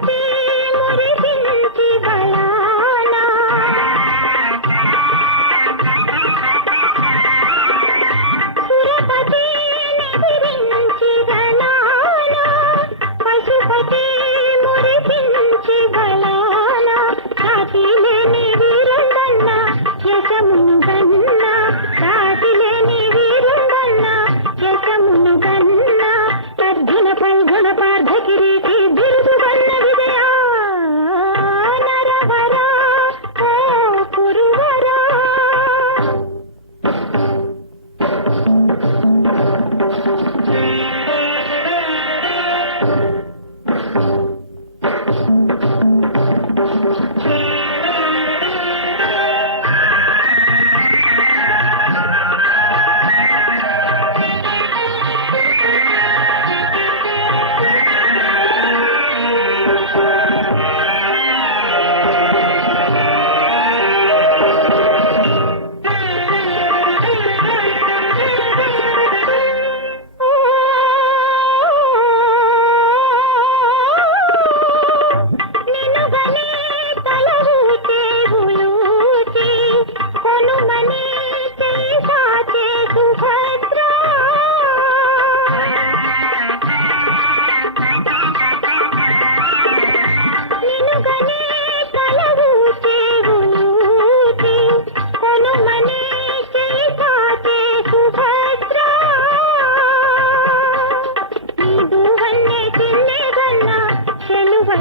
Papa.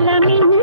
la mi